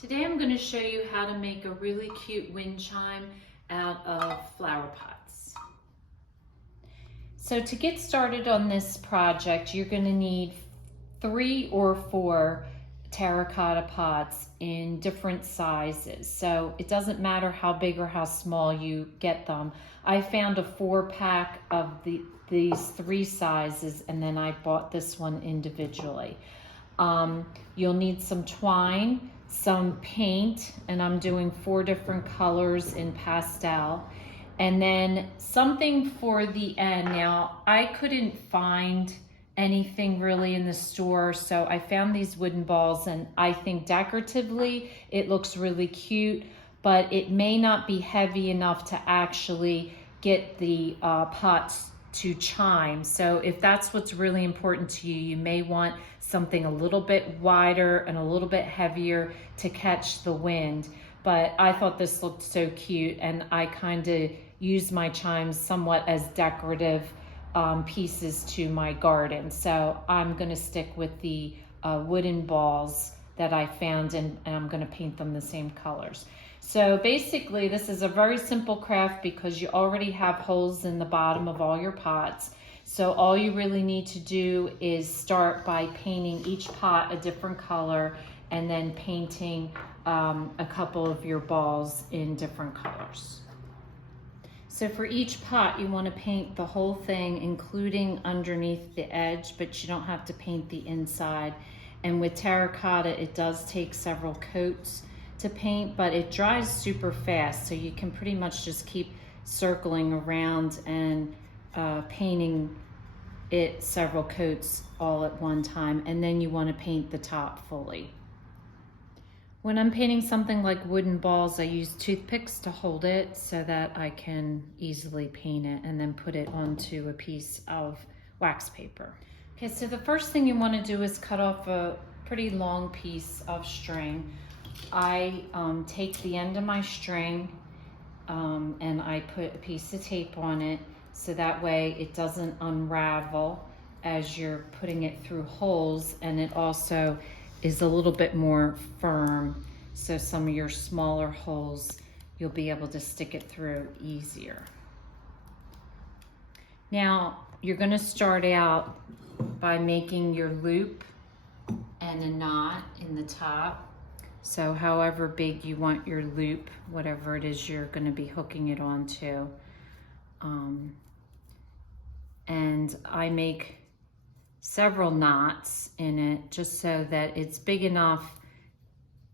Today I'm going to show you how to make a really cute wind chime out of flower pots. So to get started on this project, you're going to need 3 or 4 terracotta pots in different sizes. So it doesn't matter how big or how small you get them. I found a 4-pack of these 3 sizes, and then I bought this one individually. You'll need some twine, some paint, and I'm doing 4 different colors in pastel, and then something for the end. Now, I couldn't find anything really in the store, so I found these wooden balls, and I think decoratively it looks really cute, but it may not be heavy enough to actually get the pots to chime. So if that's what's really important to you, you may want something a little bit wider and a little bit heavier to catch the wind. But I thought this looked so cute, and I kind of used my chimes somewhat as decorative pieces to my garden. So I'm going to stick with the wooden balls that I found, and I'm going to paint them the same colors. So basically this is a very simple craft because you already have holes in the bottom of all your pots. So all you really need to do is start by painting each pot a different color, and then painting a couple of your balls in different colors. So for each pot you want to paint the whole thing, including underneath the edge, but you don't have to paint the inside. And with terracotta it does take several coats to paint, but it dries super fast, so you can pretty much just keep circling around and painting it several coats all at one time, and then you want to paint the top fully. When I'm painting something like wooden balls, I use toothpicks to hold it so that I can easily paint it and then put it onto a piece of wax paper. Okay, so the first thing you want to do is cut off a pretty long piece of string. I take the end of my string and I put a piece of tape on it, so that way it doesn't unravel as you're putting it through holes, and it also is a little bit more firm, so some of your smaller holes you'll be able to stick it through easier. Now you're going to start out by making your loop and a knot in the top. So however big you want your loop, whatever it is you're going to be hooking it onto. And I make several knots in it just so that it's big enough.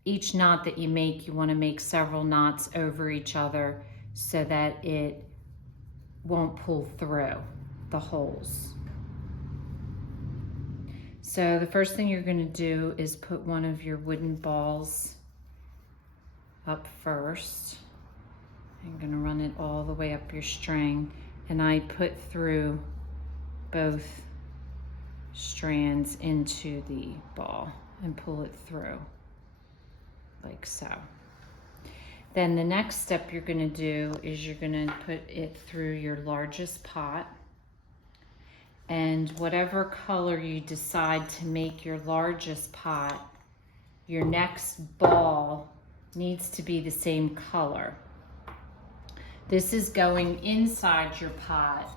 Each knot that you make, you want to make several knots over each other so that it won't pull through the holes. So the first thing you're going to do is put one of your wooden balls up first. I'm going to run it all the way up your string, and I put through both strands into the ball and pull it through like so. Then the next step you're going to do is you're going to put it through your largest pot. And whatever color you decide to make your largest pot, your next ball needs to be the same color. This is going inside your pot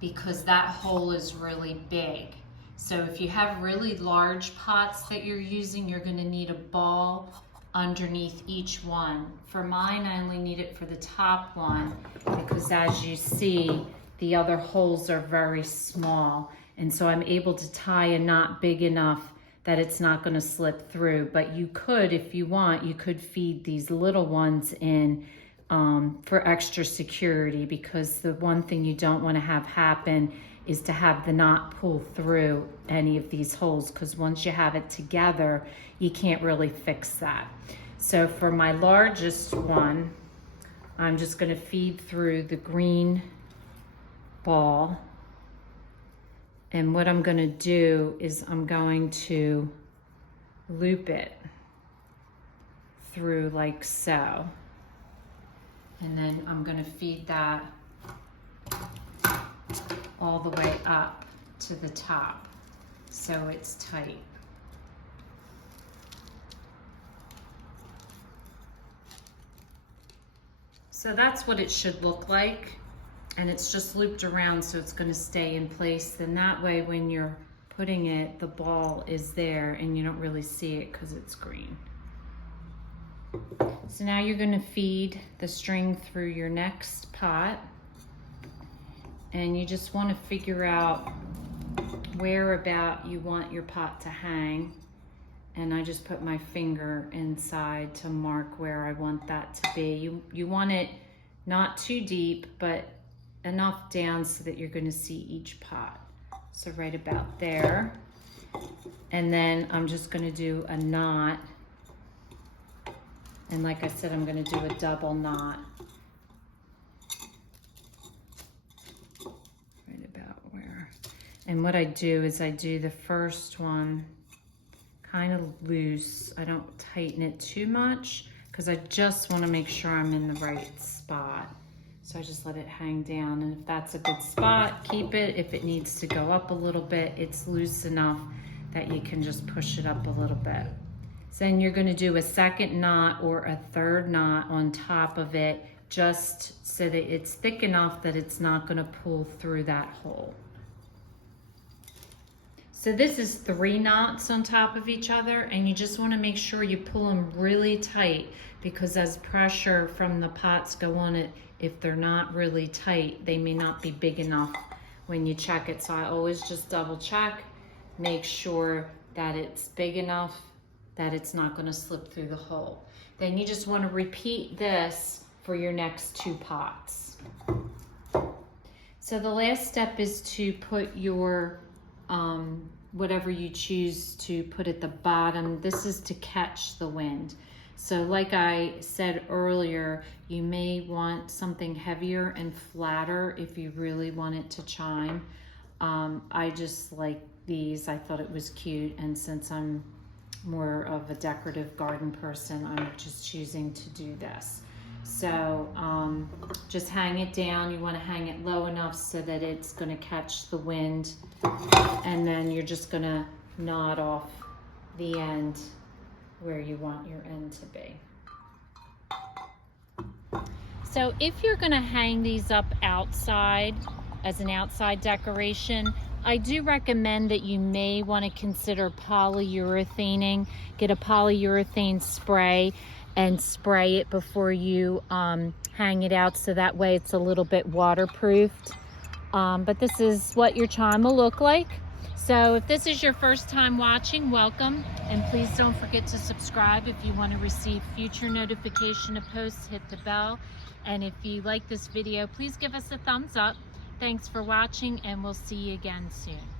because that hole is really big. So if you have really large pots that you're using, you're going to need a ball underneath each one. For mine, I only need it for the top one because, as you see, the other holes are very small, and so I'm able to tie a knot big enough that it's not going to slip through. But you could, if you want, you could feed these little ones in for extra security, because the one thing you don't want to have happen is to have the knot pull through any of these holes, because once you have it together, you can't really fix that. So for my largest one, I'm just going to feed through the green ball, and what I'm going to do is I'm going to loop it through like so, and then I'm going to feed that all the way up to the top so it's tight. So that's what it should look like. And it's just looped around so it's gonna stay in place. Then that way when you're putting it, the ball is there and you don't really see it because it's green. So now you're gonna feed the string through your next pot. And you just wanna figure out where about you want your pot to hang. And I just put my finger inside to mark where I want that to be. You want it not too deep, but enough down so that you're gonna see each pot. So right about there. And then I'm just gonna do a knot. And like I said, I'm gonna do a double knot. Right about where. And what I do is I do the first one kind of loose. I don't tighten it too much because I just wanna make sure I'm in the right spot. So I just let it hang down, and if that's a good spot, keep it. If it needs to go up a little bit, it's loose enough that you can just push it up a little bit. So then you're gonna do a second knot or a third knot on top of it, just so that it's thick enough that it's not gonna pull through that hole. So this is 3 knots on top of each other, and you just wanna make sure you pull them really tight, because as pressure from the pots go on it, if they're not really tight, they may not be big enough when you check it. So I always just double check, make sure that it's big enough that it's not gonna slip through the hole. Then you just wanna repeat this for your next 2 pots. So the last step is to put your whatever you choose to put at the bottom. This is to catch the wind. So like I said earlier, you may want something heavier and flatter if you really want it to chime. I just like these. I thought it was cute, and since I'm more of a decorative garden person, I'm just choosing to do this. So just hang it down. You want to hang it low enough so that it's going to catch the wind, and then you're just going to knot off the end where you want your end to be. So if you're going to hang these up outside as an outside decoration, I do recommend that you may want to consider polyurethaning. Get a polyurethane spray and spray it before you hang it out, so that way it's a little bit waterproofed. But this is what your chime will look like. So if this is your first time watching, welcome, and please don't forget to subscribe if you want to receive future notification of posts. Hit the bell, and if you like this video, please give us a thumbs up. Thanks for watching, and we'll see you again soon.